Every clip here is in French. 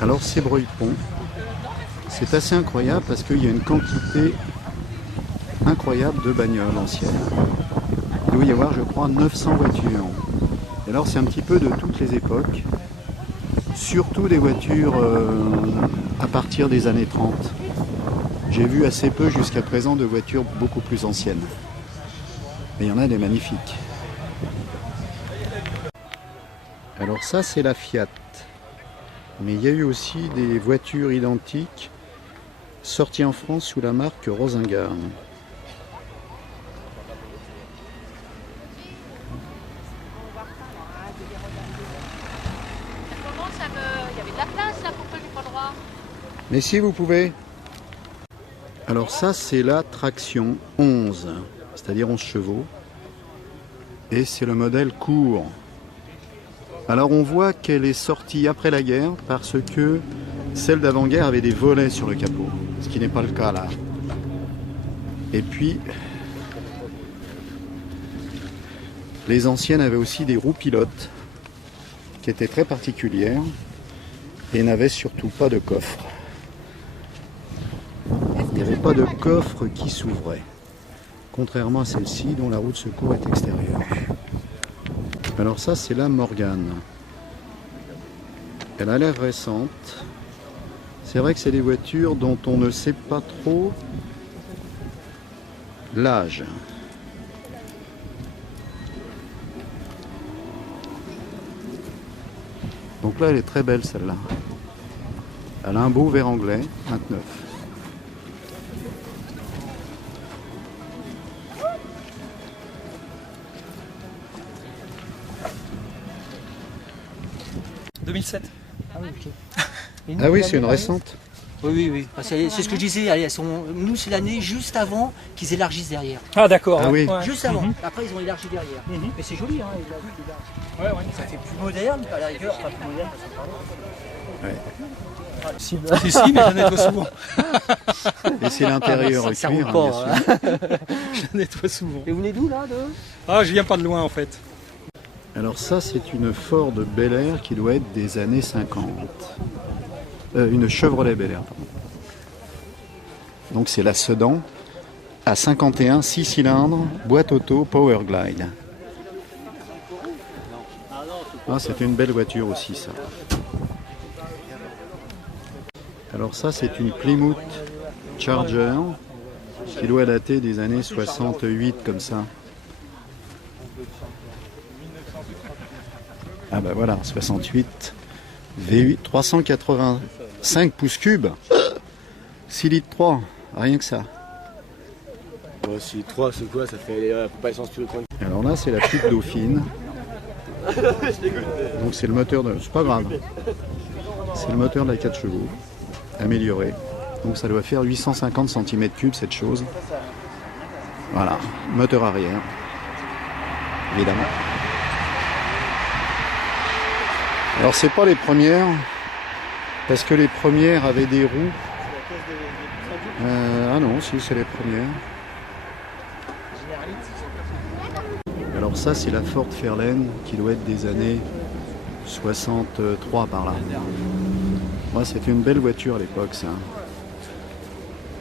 Alors c'est Breuil-Pont. C'est assez incroyable parce qu'il y a une quantité incroyable de bagnoles anciennes. Il doit y avoir, je crois, 900 voitures. Et alors c'est un petit peu de toutes les époques. Surtout des voitures à partir des années 30. J'ai vu assez peu jusqu'à présent de voitures beaucoup plus anciennes. Mais il y en a des magnifiques. Alors ça c'est la Fiat. Mais il y a eu aussi des voitures identiques sorties en France sous la marque Rosinger. Il y avait de la place là, pourquoi j'ai pas le droit? Mais si vous pouvez. Alors ça c'est la traction 11, c'est-à-dire 11 chevaux. Et c'est le modèle court. Alors on voit qu'elle est sortie après la guerre parce que celle d'avant-guerre avait des volets sur le capot, ce qui n'est pas le cas là. Et puis les anciennes avaient aussi des roues pilotes qui étaient très particulières et n'avaient surtout pas de coffre. Il n'y avait pas de coffre qui s'ouvrait, contrairement à celle-ci dont la roue de secours est extérieure. Alors ça c'est la Morgane. Elle a l'air récente. C'est vrai que c'est des voitures dont on ne sait pas trop l'âge. Donc là elle est très belle celle-là. Elle a un beau vert anglais, 29. « 2007. Ah oui, ok. Ah oui, c'est une récente. Oui. C'est ce que je disais. Nous, c'est l'année juste avant qu'ils élargissent derrière. Ah d'accord. Ah oui. Ouais. Juste avant. Après, ils ont élargi derrière. Mais c'est joli, hein. Ouais. Ça fait plus moderne, à la rigueur. Enfin, plus moderne, ça parle. Ouais. Si, mais je nettoie souvent. Et c'est l'intérieur ça cuir, roule hein, pas, bien sûr. Je nettoie souvent. Et vous venez d'où, là Ah, je viens pas de loin en fait. Alors ça c'est une Ford Bel Air qui doit être des années 50. Une Chevrolet Bel Air, pardon. Donc c'est la Sedan à 51, 6 cylindres, boîte auto, Power Glide. Ah, c'est une belle voiture aussi ça. Alors ça c'est une Plymouth Charger qui doit dater des années 68 comme ça. Ah bah voilà, 68, V8, 385 pouces cubes, 6 litres 3, rien que ça. Ouais, si 3 c'est quoi? Ça fait pas essence plus de 30. Alors là c'est la petite Dauphine. Donc c'est le moteur de... C'est pas grave. C'est le moteur de la 4 chevaux, amélioré. Donc ça doit faire 850 cm3 cette chose. Voilà, moteur arrière, évidemment. Alors c'est pas les premières, parce que les premières avaient des roues. Ah non, si c'est les premières. Alors ça c'est la Ford Fairlane qui doit être des années 63 par là. Moi c'est une belle voiture à l'époque ça.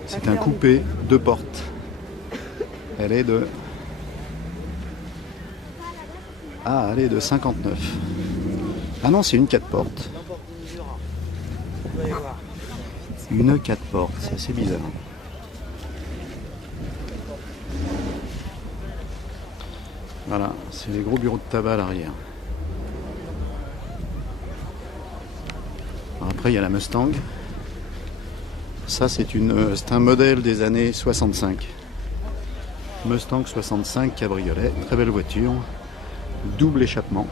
C'est un coupé 2 portes. Elle est de... Ah, elle est de 59. Ah non, c'est une 4 portes. Une 4 portes, c'est assez bizarre. Voilà, c'est les gros bureaux de tabac à l'arrière. Après, il y a la Mustang. Ça, c'est un modèle des années 65. Mustang 65 cabriolet, très belle voiture. Double échappement.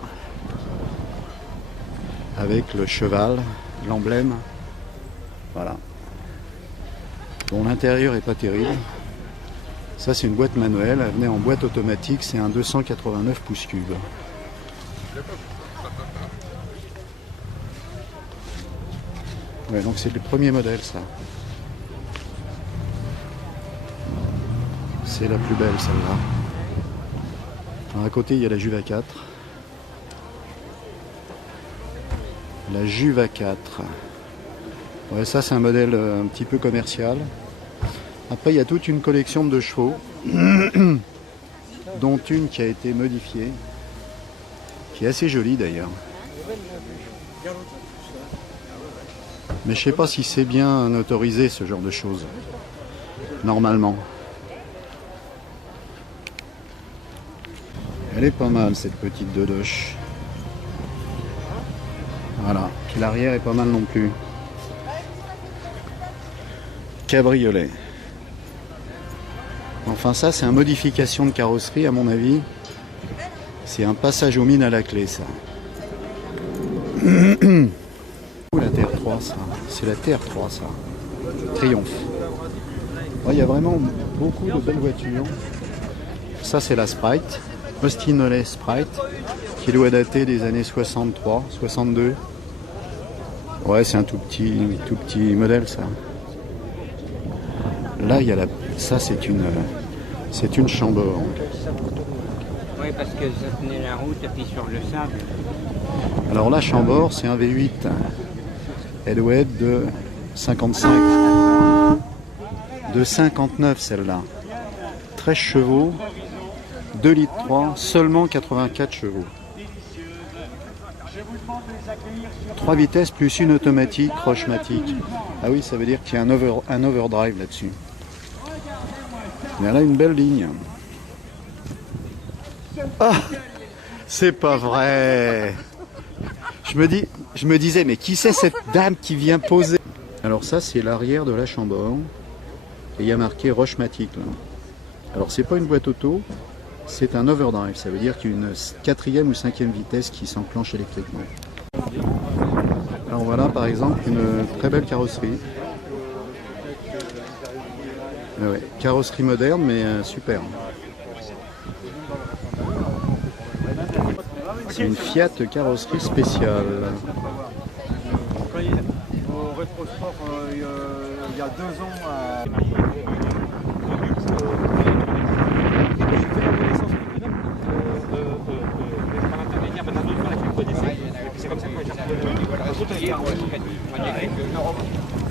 Avec le cheval, l'emblème. Voilà. Bon, l'intérieur est pas terrible. Ça, c'est une boîte manuelle. Elle venait en boîte automatique. C'est un 289 pouces cubes. Ouais, donc c'est le premier modèle, ça. C'est la plus belle, celle-là. Alors, à côté, il y a la Juve A4. La Juve A4. Ouais, ça c'est un modèle un petit peu commercial. Après il y a toute une collection de 2 chevaux, dont une qui a été modifiée, qui est assez jolie d'ailleurs. Mais je sais pas si c'est bien autorisé ce genre de choses, normalement. Elle est pas mal cette petite Dodoche. Voilà, puis l'arrière est pas mal non plus. Cabriolet. Enfin ça c'est une modification de carrosserie à mon avis. C'est un passage aux mines à la clé ça. La TR3 ça. C'est la TR3 ça. Triomphe. Il y a vraiment beaucoup de belles voitures. Ça c'est la Sprite. Austin Oley Sprite. Qui doit dater des années 63, 62. Ouais c'est un tout petit modèle ça. Là il y a la. Ça c'est une Chambord. Oui, parce que ça tenait la route et puis sur le sable. Alors la Chambord, c'est un V8. Elle doit être de 55. De 59 celle-là. 13 chevaux, 2 litres 3, seulement 84 chevaux. 3 vitesses plus une automatique, Rochematic. Ah oui, ça veut dire qu'il y a un overdrive là-dessus. Mais elle a une belle ligne. Ah, c'est pas vrai. Je me disais, mais qui c'est cette dame qui vient poser? Alors ça, c'est l'arrière de la Chambord. Et il y a marqué Rochematic là. Alors c'est pas une boîte auto, c'est un overdrive. Ça veut dire qu'il y a une 4e ou 5e vitesse qui s'enclenche électriquement. Alors voilà par exemple une très belle carrosserie. Ouais, carrosserie moderne mais super. C'est une Fiat carrosserie spéciale. Au rétrosport, il y a 2 ans,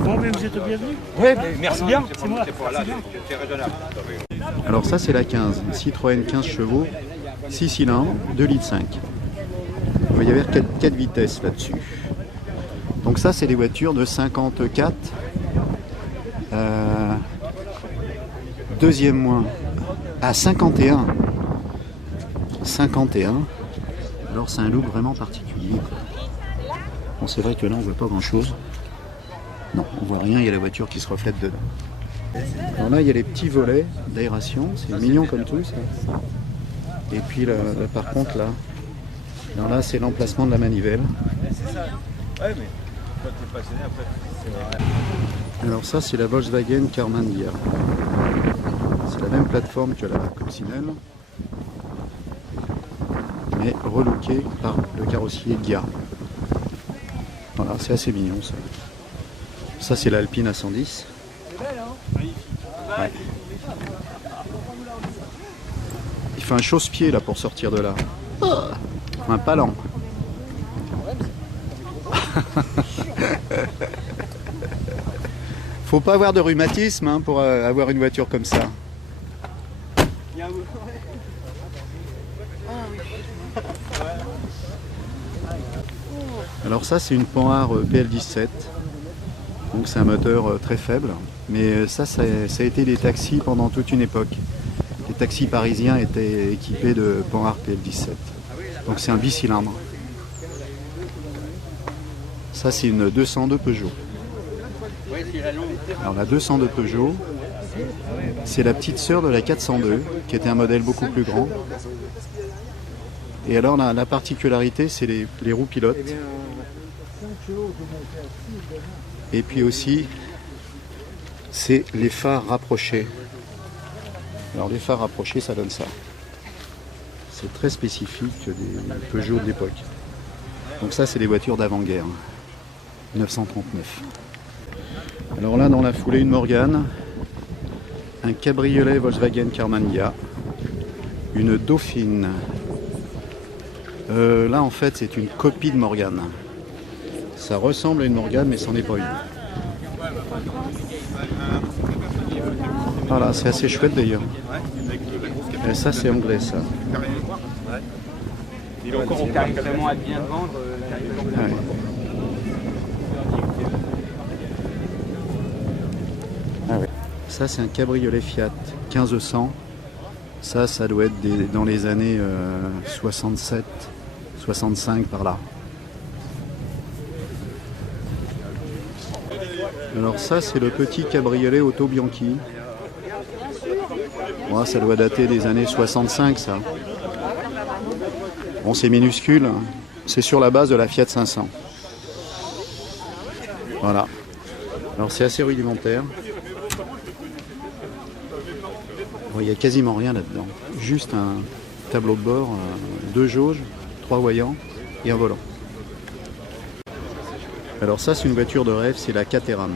Bon, mais vous êtes bienvenue. Oui, mais merci bien. C'est moi. Alors ça c'est la 15, Citroën 15 chevaux, 6 cylindres, 2 litres 5. Il va y avoir 4 vitesses là-dessus. Donc ça c'est des voitures de 54, deuxième moins, à 51. 51, alors c'est un look vraiment particulier. Bon c'est vrai que là on voit pas grand chose. Non, on voit rien, il y a la voiture qui se reflète dedans. Alors là il y a les petits volets d'aération, c'est mignon comme tout ça. Et puis là, par contre là, là c'est l'emplacement de la manivelle. Alors ça c'est la Volkswagen Karmann Ghia. C'est la même plateforme que la Coccinelle, mais relookée par le carrossier Ghia. Voilà, c'est assez mignon ça. Ça c'est l'Alpine A110. Ouais. Il fait un chausse-pied là pour sortir de là. Un palan. Faut pas avoir de rhumatisme hein, pour avoir une voiture comme ça. Alors ça c'est une Panhard PL17. Donc c'est un moteur très faible. Mais ça a été des taxis pendant toute une époque. Les taxis parisiens étaient équipés de Panhard PL17. Donc c'est un bicylindre. Ça c'est une 202 Peugeot. Alors la 202 Peugeot, c'est la petite sœur de la 402, qui était un modèle beaucoup plus grand. Et alors la particularité, c'est les roues pilotes. Et puis aussi, c'est les phares rapprochés. Alors les phares rapprochés, ça donne ça. C'est très spécifique des Peugeot de l'époque. Donc ça, c'est des voitures d'avant-guerre. 1939. Alors là, dans la foulée, une Morgane, un cabriolet Volkswagen Karmann Ghia, une Dauphine. Là, en fait, c'est une copie de Morgane. Ça ressemble à une Morgane, mais c'en est pas une. Voilà, c'est assez chouette d'ailleurs. Et ça, c'est anglais, ça. Il est encore carrément à bien vendre. Ouais. Ah ouais. Ça, c'est un cabriolet Fiat 1500. Ça doit être dans les années 67, 65 par là. Alors ça, c'est le petit cabriolet Auto Bianchi. Ouais, ça doit dater des années 65, ça. Bon, c'est minuscule. C'est sur la base de la Fiat 500. Voilà. Alors c'est assez rudimentaire. Bon, il n'y a quasiment rien là-dedans. Juste un tableau de bord, 2 jauges, 3 voyants et un volant. Alors ça, c'est une voiture de rêve, c'est la Caterham.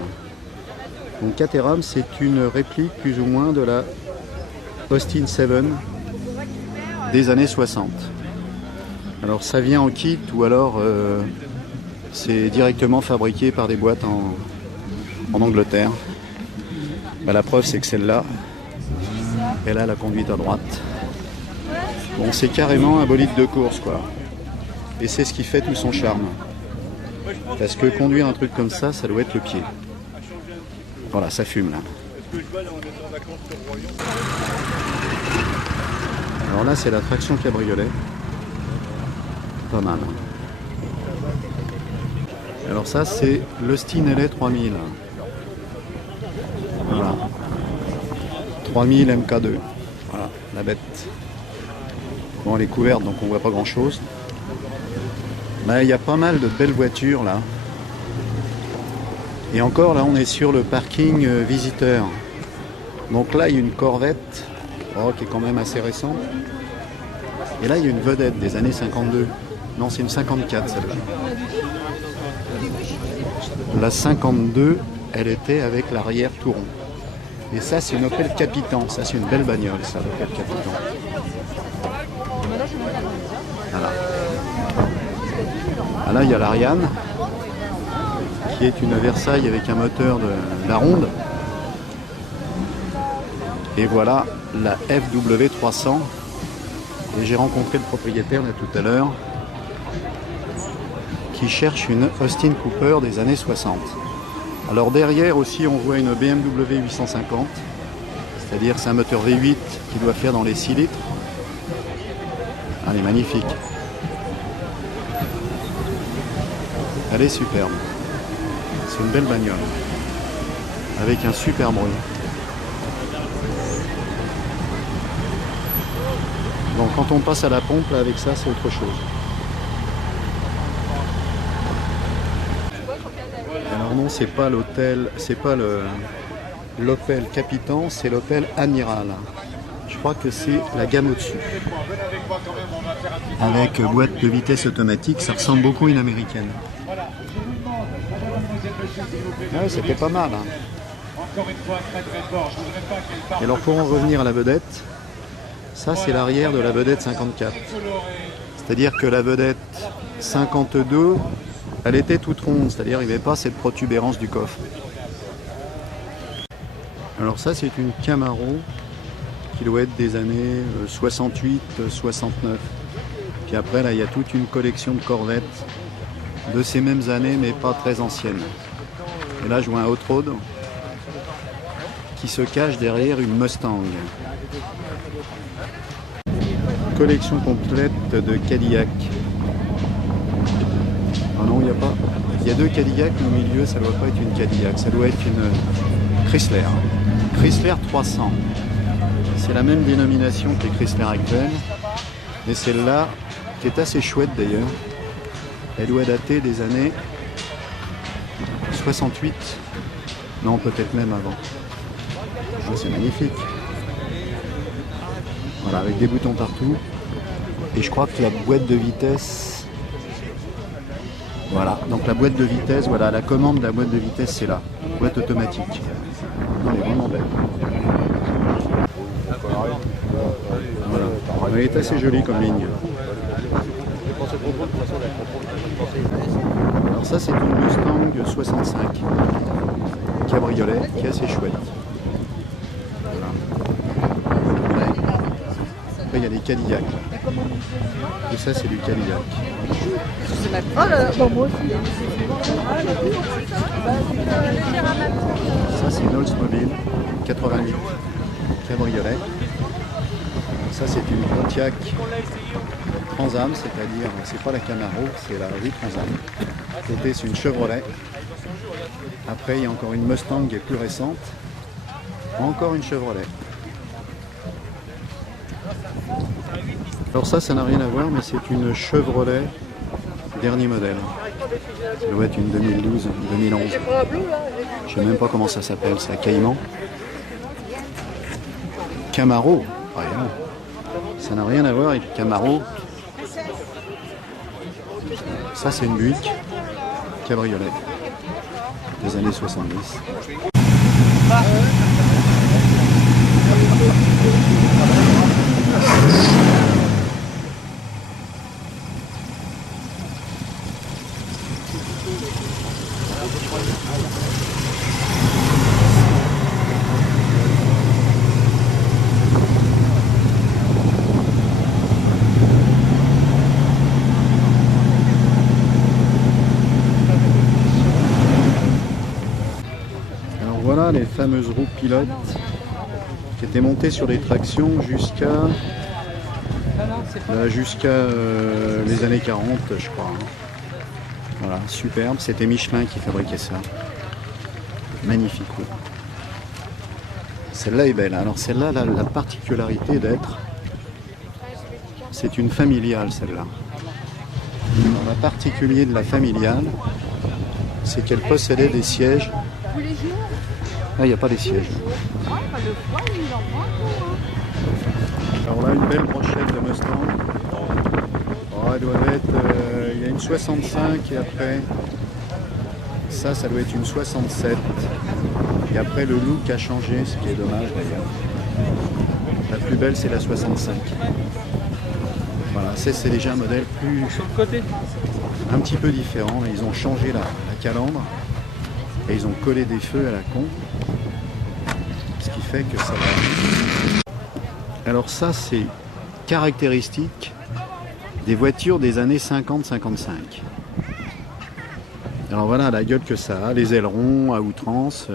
Donc Caterham, c'est une réplique plus ou moins de la Austin 7 des années 60. Alors ça vient en kit ou alors c'est directement fabriqué par des boîtes en Angleterre. Bah, la preuve, c'est que celle-là, elle a la conduite à droite. Bon, c'est carrément un bolide de course, quoi. Et c'est ce qui fait tout son charme. Parce que conduire un truc comme ça, ça doit être le pied. Voilà, ça fume là. Alors là, c'est la traction cabriolet. Pas mal. Alors ça, c'est l'Austin LA 3000. Voilà. 3000 MK2. Voilà, la bête. Bon, elle est couverte, donc on voit pas grand-chose. Là, il y a pas mal de belles voitures, là. Et encore, là, on est sur le parking visiteur. Donc là, il y a une Corvette, qui est quand même assez récente. Et là, il y a une vedette des années 52. Non, c'est une 54, celle-là. La 52, elle était avec l'arrière tout rond. Et ça, c'est une Opel Capitan. Ça, c'est une belle bagnole, ça, l'Opel Capitan. Voilà. Ah, là, il y a l'Ariane, qui est une Versailles avec un moteur de la ronde. Et voilà la FW300. Et j'ai rencontré le propriétaire là tout à l'heure, qui cherche une Austin Cooper des années 60. Alors derrière aussi, on voit une BMW 850, c'est-à-dire c'est un moteur V8 qui doit faire dans les 6 litres. Ah, elle est magnifique. Elle est superbe. C'est une belle bagnole. Avec un super bruit. Donc quand on passe à la pompe, là, avec ça, c'est autre chose. Alors non, c'est pas l'hôtel, c'est pas l'Opel Capitan, c'est l'Opel Amiral. Je crois que c'est la gamme au-dessus. Avec boîte de vitesse automatique, ça ressemble beaucoup à une américaine. Ouais, c'était pas mal. Hein. Et alors pour en revenir à la vedette, ça c'est l'arrière de la vedette 54. C'est-à-dire que la vedette 52, elle était toute ronde, c'est-à-dire il n'y avait pas cette protubérance du coffre. Alors ça c'est une Camaro qui doit être des années 68-69. Puis après là il y a toute une collection de Corvettes de ces mêmes années mais pas très anciennes. Et là je vois un Hot Rod qui se cache derrière une Mustang. Collection complète de Cadillac. Ah non, il n'y a pas. Il y a 2 Cadillac, mais au milieu, ça ne doit pas être une Cadillac, ça doit être une Chrysler. Chrysler 300. C'est la même dénomination que les Chrysler actuelles. Mais celle-là, qui est assez chouette d'ailleurs, elle doit dater des années 68. Non, peut-être même avant. Ah, c'est magnifique. Voilà, avec des boutons partout. Et je crois que la boîte de vitesse... Voilà, donc la boîte de vitesse, voilà, la commande de la boîte de vitesse, c'est là. Boîte automatique. Elle est vraiment belle. Voilà. Elle est assez jolie comme ligne. Alors ça, c'est une Mustang 65. cabriolet qui est assez chouette. Voilà. Après il y a des Cadillacs. Et ça c'est du Cadillac. Ça c'est une Oldsmobile 88 cabriolet. Ça c'est une Pontiac Transam, c'est-à-dire c'est pas la Camaro, c'est la rue Transam. Côté c'est une Chevrolet. Après il y a encore une Mustang qui est plus récente. Encore une Chevrolet. Alors ça n'a rien à voir, mais c'est une Chevrolet dernier modèle. Ça doit être une 2012, 2011. Je sais même pas comment ça s'appelle, c'est à Caïman. Camaro, rien. Ça n'a rien à voir avec Camaro. Ça c'est une Buick cabriolet des années 70. Alors voilà les fameuses roues pilotes qui étaient montées sur des tractions jusqu'à les années 40 je crois. Voilà, superbe, c'était Michelin qui fabriquait ça. Magnifique roue. Celle-là est belle. Alors celle-là, la particularité d'être, c'est une familiale celle-là. La particulier de la familiale, c'est qu'elle possédait des sièges. Ah, il n'y a pas des sièges. Alors là, une belle brochette de Mustang. Oh, elle doit être, il y a une 65 et après, ça doit être une 67. Et après, le look a changé, ce qui est dommage d'ailleurs. La plus belle, c'est la 65. Voilà, c'est déjà un modèle plus, un petit peu différent. Ils ont changé la calandre et ils ont collé des feux à la con. Ce qui fait que ça va. Alors ça, c'est caractéristique des voitures des années 50-55. Alors voilà la gueule que ça a, les ailerons à outrance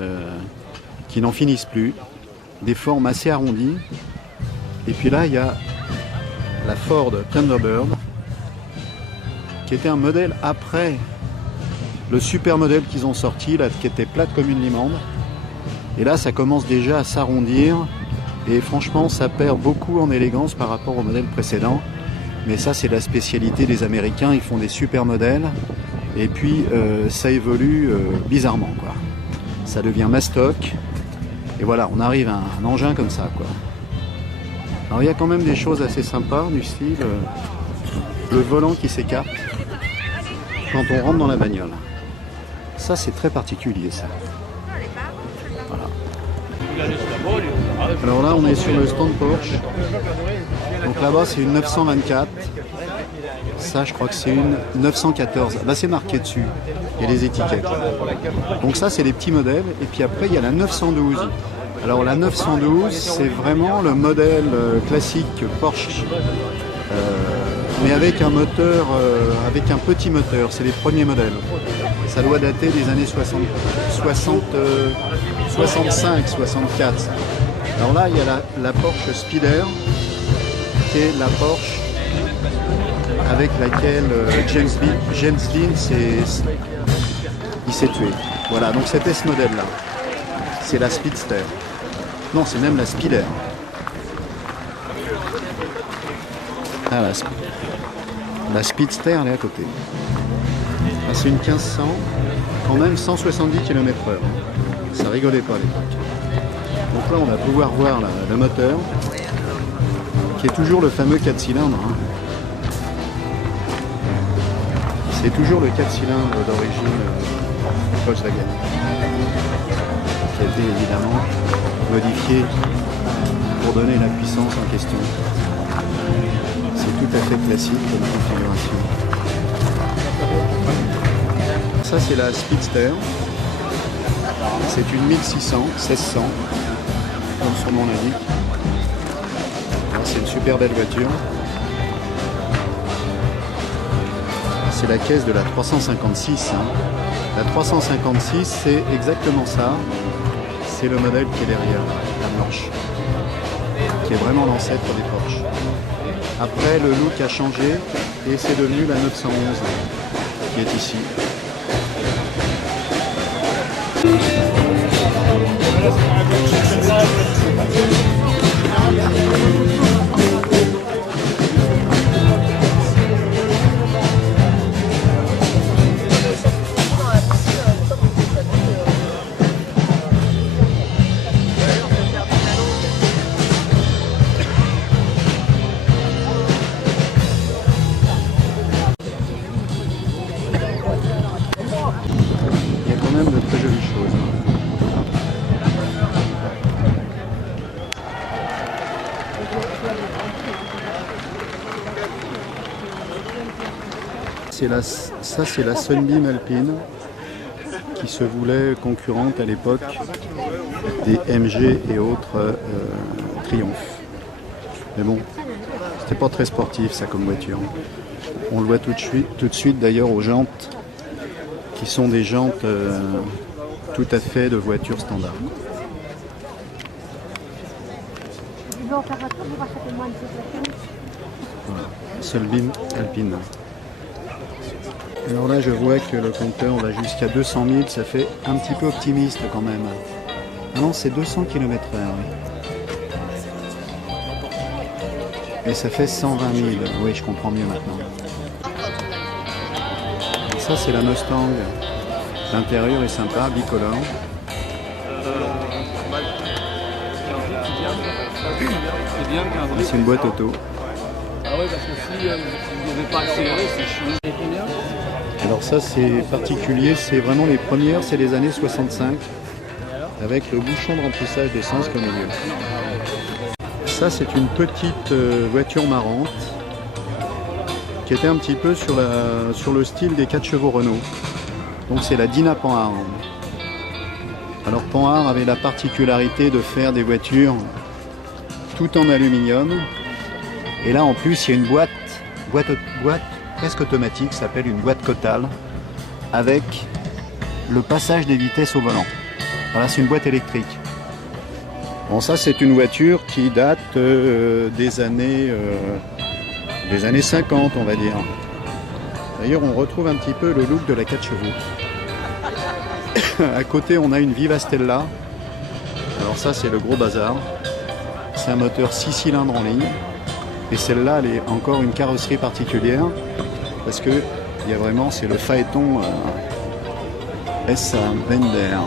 qui n'en finissent plus, des formes assez arrondies. Et puis là, il y a la Ford Thunderbird qui était un modèle après le super modèle qu'ils ont sorti, là, qui était plate comme une limande. Et là, ça commence déjà à s'arrondir. Et franchement, ça perd beaucoup en élégance par rapport au modèle précédent. Mais ça, c'est la spécialité des Américains. Ils font des super modèles. Et puis, ça évolue bizarrement, quoi. Ça devient mastoc. Et voilà, on arrive à un engin comme ça, quoi. Alors, il y a quand même des choses assez sympas, du style le volant qui s'écarte quand on rentre dans la bagnole. Ça, c'est très particulier, ça. Voilà. Alors là, on est sur le stand Porsche. Donc là-bas, c'est une 924. Ça, je crois que c'est une 914. Là, c'est marqué dessus. Il y a les étiquettes. Donc ça, c'est les petits modèles. Et puis après, il y a la 912. Alors la 912, c'est vraiment le modèle classique Porsche. Mais avec un moteur, avec un petit moteur. C'est les premiers modèles. Ça doit dater des années 65, 64. Alors là, il y a la Porsche Speeder, qui est la Porsche avec laquelle James Dean s'est tué. Voilà, donc c'était ce modèle-là. C'est la Speedster. Non, c'est même la Speeder. Ah, la Speedster, elle est à côté. Ah, c'est une 1500, quand même 170 km/h. Ça rigolait pas à l'époque. Donc là, on va pouvoir voir le moteur, qui est toujours le fameux 4 cylindres. Hein. C'est toujours le 4 cylindres d'origine Volkswagen, qui a été évidemment modifié pour donner la puissance en question. C'est tout à fait classique comme configuration. Ça, c'est la Speedster. C'est une 1600, 1600, comme son nom l'indique. C'est une super belle voiture. C'est la caisse de la 356. Hein. La 356, c'est exactement ça. C'est le modèle qui est derrière, la blanche, qui est vraiment l'ancêtre des Porsche. Après, le look a changé et c'est devenu la 911 qui est ici. Il y a quand même de très jolies choses. Ça c'est la Sunbeam Alpine qui se voulait concurrente à l'époque des MG et autres Triumph. Mais bon, c'était pas très sportif ça comme voiture. On le voit tout de suite d'ailleurs aux jantes qui sont des jantes tout à fait de voiture standard. Voilà. Sunbeam Alpine. Alors là je vois que le compteur va jusqu'à 200 000, ça fait un petit peu optimiste quand même. Ah non, c'est 200 km/h. Oui. Et ça fait 120 000, oui je comprends mieux maintenant. Ça c'est la Mustang. L'intérieur est sympa, bicolore. C'est une boîte auto. Ah ouais, parce que si vous n'avez pas accéléré, c'est chiant. Alors ça c'est particulier, c'est vraiment les premières, c'est les années 65, avec le bouchon de remplissage d'essence au milieu. Ça c'est une petite voiture marrante, qui était un petit peu sur le style des 4 chevaux Renault. Donc c'est la Dinah Panhard. Alors Panhard avait la particularité de faire des voitures tout en aluminium. Et là en plus il y a une boîte presque automatique, s'appelle une boîte Cotal, avec le passage des vitesses au volant. Voilà, c'est une boîte électrique. Bon, ça c'est une voiture qui date des années 50, on va dire. D'ailleurs, on retrouve un petit peu le look de la 4 chevaux. À côté, on a une Viva Stella. Alors ça, c'est le gros bazar. C'est un moteur 6 cylindres en ligne. Et celle-là, elle est encore une carrosserie particulière. Parce que il y a vraiment, c'est le phaéton S. Bender.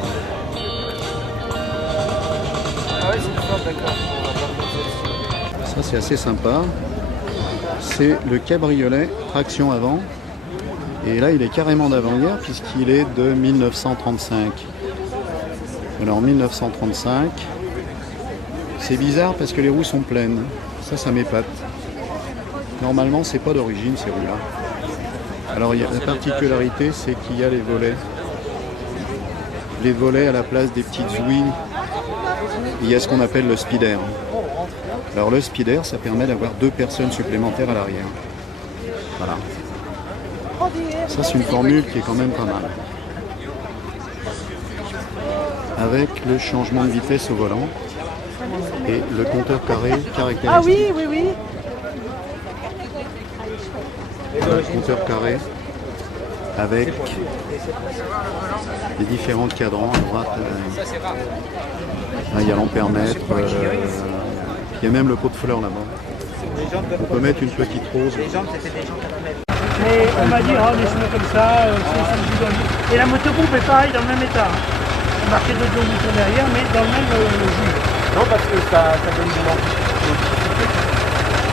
Ça, c'est assez sympa. C'est le cabriolet traction avant. Et là, il est carrément d'avant-guerre puisqu'il est de 1935. Alors 1935, c'est bizarre parce que les roues sont pleines. Ça m'épate. Normalement, c'est pas d'origine ces roues-là. Alors il y a la particularité, c'est qu'il y a les volets. Les volets à la place des petites ouïes. Il y a ce qu'on appelle le speeder. Alors le speeder, ça permet d'avoir 2 personnes supplémentaires à l'arrière. Voilà. Ça c'est une formule qui est quand même pas mal. Avec le changement de vitesse au volant et le compteur carré caractéristique. Ah oui, oui, oui. Le compteur carré avec les différents cadrans à droite. Là, il y a l'ampèremètre. Il y a même le pot de fleurs là-bas. On peut mettre une petite rose. Mais on m'a dit, oh, laisse-moi comme ça, c'est bidon. Et la motopompe est pareil, dans le même état. Il marqué de bouton derrière, mais dans le même jus. Non, parce que ça donne du vent.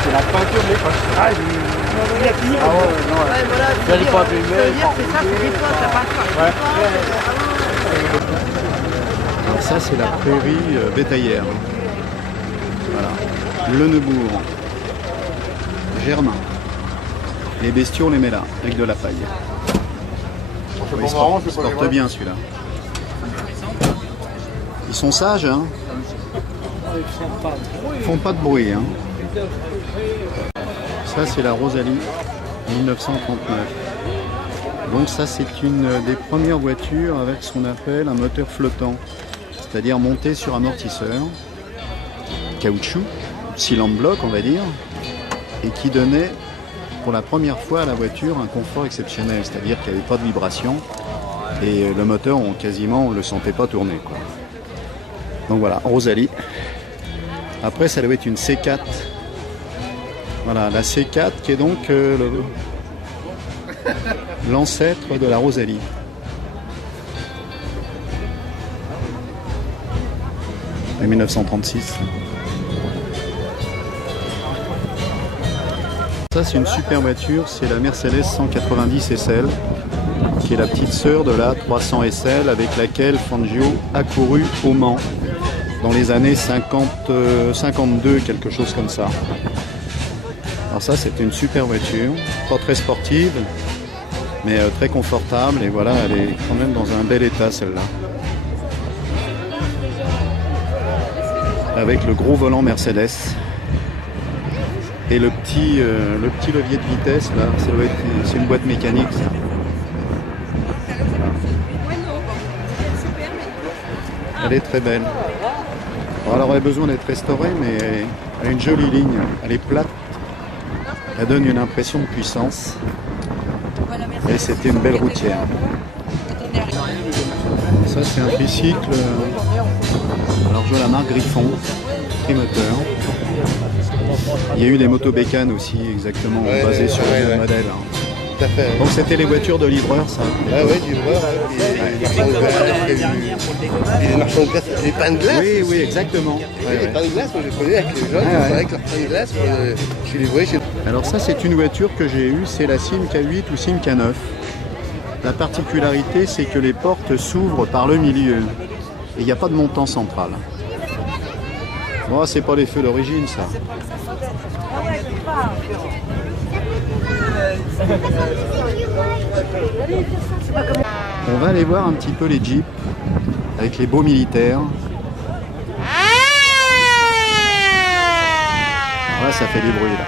C'est la peinture des poches. Ah, il a fini. Ah ouais, non, ouais. Ouais, voilà, Ça n'est pas abîmé. c'est ça, c'est des fois, ça passe pas. Ouais. Alors ça c'est la prairie bétaillère. Voilà. Le Neubourg. Germain. Les bestiaux on les met là, avec de la paille. Il se porte bien celui-là. Ils sont sages, hein. Ils font pas de bruit, hein. Ça, c'est la Rosalie 1939. Donc ça, c'est une des premières voitures avec ce qu'on appelle un moteur flottant, c'est-à-dire monté sur amortisseur, caoutchouc, cylinder bloc, on va dire, et qui donnait pour la première fois à la voiture un confort exceptionnel, c'est-à-dire qu'il n'y avait pas de vibration et le moteur, on ne le sentait pas tourner, quoi. Donc voilà, Rosalie. Après, ça doit être une C4. Voilà, la C4 qui est donc l'ancêtre de la Rosalie. En 1936. Ça, c'est une super voiture, c'est la Mercedes 190 SL, qui est la petite sœur de la 300 SL avec laquelle Fangio a couru au Mans dans les années 52, quelque chose comme ça. Alors ça, c'était une super voiture, pas très sportive, mais très confortable, et voilà, elle est quand même dans un bel état, celle-là. Avec le gros volant Mercedes. Et le petit levier de vitesse, là, c'est une boîte mécanique, ça. Elle est très belle. Alors, elle aurait besoin d'être restaurée, mais elle a une jolie ligne. Elle est plate. Elle donne une impression de puissance. Et c'était une belle routière. Ça, c'est un tricycle. Alors, je vois la marque Griffon, trimoteur. Il y a eu les motobécanes aussi, exactement, basées sur le même modèle. Tout à fait. Donc c'était les voitures de livreurs, ça. Ah ouais, livreurs, les marchands de glace, les pains de glace. Oui, oui, exactement. Les pains de glace, moi je connais avec les gens, avec leurs pains de glace, je les voyais chez... Alors ça, c'est une voiture que j'ai eue, c'est la Simca 8 ou Simca 9. La particularité, c'est que les portes s'ouvrent par le milieu. Et il n'y a pas de montant central. Bon, c'est pas les feux d'origine, ça. On va aller voir un petit peu les Jeeps avec les beaux militaires. Là, ça fait du bruit, là.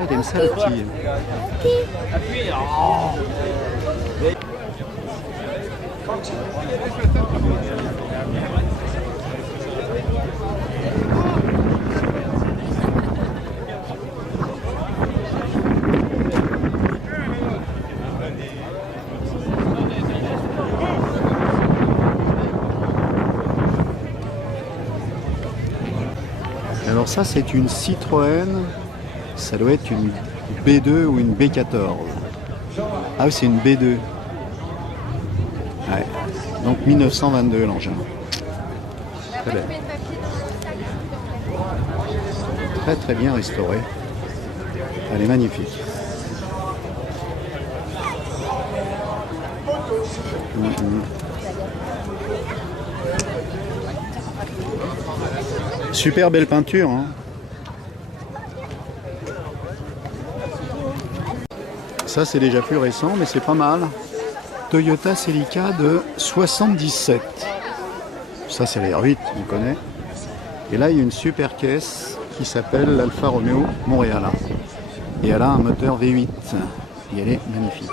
Elle aime ça, le petit. Alors ça, c'est une Citroën, ça doit être une B2 ou une B14. Ah oui, c'est une B2. Ouais. Donc 1922 l'engin. Très belle. Très très bien restaurée. Elle est magnifique. Super belle peinture, hein. Ça, c'est déjà plus récent, mais c'est pas mal. Toyota Celica de 77. Ça, c'est la R8, on connaît. Et là, il y a une super caisse qui s'appelle l'Alfa Romeo Montréal. Et elle a un moteur V8. Et elle est magnifique.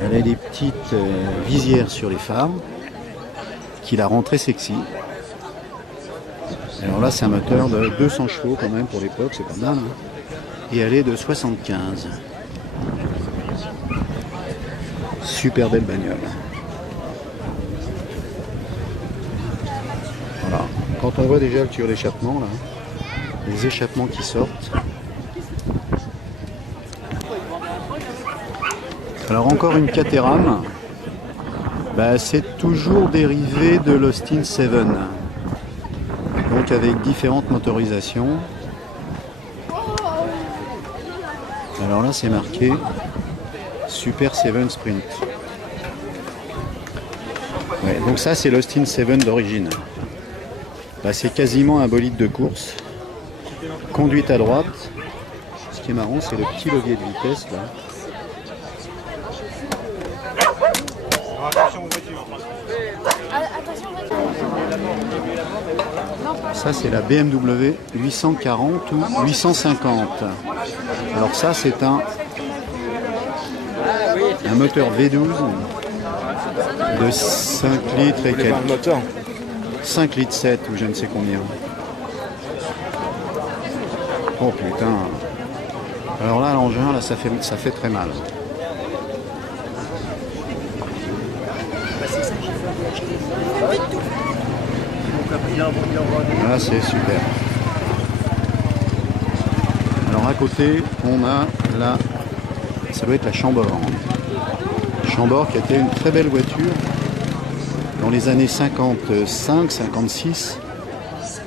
Elle a des petites visières sur les phares qui la rend très sexy. Alors là, c'est un moteur de 200 chevaux quand même pour l'époque, c'est pas mal. Hein. Et elle est de 75. Super belle bagnole. Voilà. Quand on voit déjà le tuyau d'échappement, là, les échappements qui sortent. Alors encore une Caterham. Bah, c'est toujours dérivé de l'Austin 7. Donc avec différentes motorisations. Alors là, c'est marqué Super 7 Sprint. Ouais, donc ça, c'est l'Austin 7 d'origine. Bah, c'est quasiment un bolide de course. Conduite à droite. Ce qui est marrant, c'est le petit levier de vitesse là. Ça, c'est la BMW 840 ou 850. Alors ça, c'est un moteur V12 de 5 litres et quelques. 5 litres 7 ou je ne sais combien. Oh putain. Alors là, l'engin, là, ça fait très mal. Là, c'est super. Alors à côté, on a la... Ça doit être la Chambord. Chambord qui a été une très belle voiture dans les années 55-56,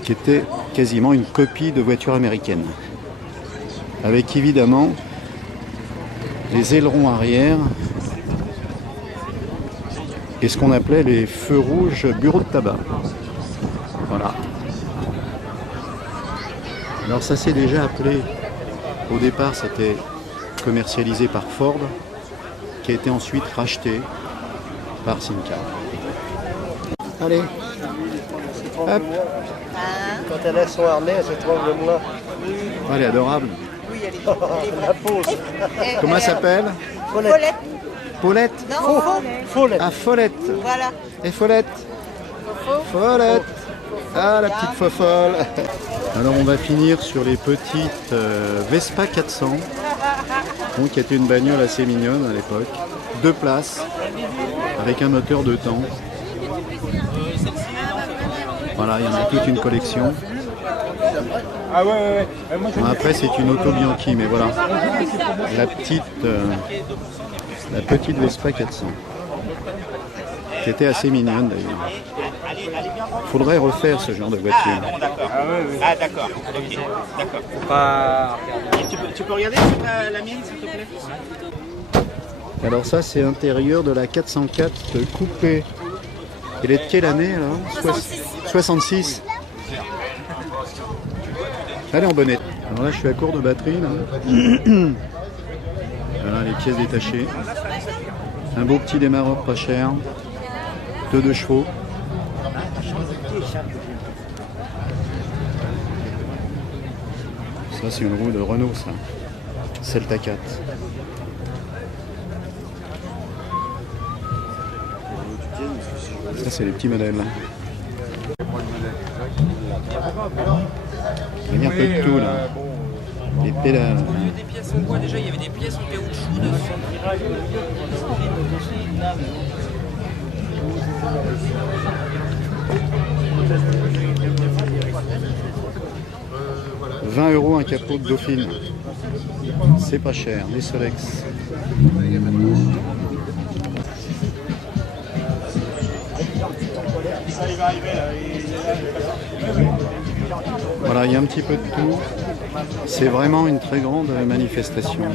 qui était quasiment une copie de voiture américaine. Avec évidemment les ailerons arrière et ce qu'on appelait les feux rouges bureau de tabac. Voilà. Alors ça s'est déjà appelé, au départ c'était commercialisé par Ford, qui a été ensuite racheté par Simca. Allez, hop. Quand elle a son harnais, elle se trompe de moi. Elle est adorable. Oui, elle est. La pause. Comment elle s'appelle? Paulette. Paulette? Non, Follette. Ah, Follette. voilà. Et Follette? Follette. Ah, la petite fofolle. Alors on va finir sur les petites Vespa 400, donc, qui était une bagnole assez mignonne à l'époque. 2 places, avec un moteur 2 temps. Voilà, il y en a toute une collection. Ah ouais. Moi, Bon, après c'est une auto Bianchi, mais voilà. La petite Vespa 400. Qui était assez mignonne d'ailleurs. Faudrait refaire ce genre de voiture. Ah d'accord, ok, d'accord. Faut pas... Tu peux regarder sur la mienne s'il te plaît? Alors ça c'est l'intérieur de la 404 coupée. Elle est de quelle année alors? 66. Elle est en bonnette. Alors là je suis à court de batterie là. Voilà les pièces détachées. Un beau petit démarreur pas cher. 2 chevaux. Ça c'est une roue de Renault ça. Celta 4. Ça c'est les petits modèles. Il y a un peu de tout là. Les pédales. Des pièces en bois, déjà il y avait des pièces en caoutchouc dessus. 20 € un capot de Dauphine. C'est pas cher, les Solex. Voilà, il y a un petit peu de tout. C'est vraiment une très grande manifestation.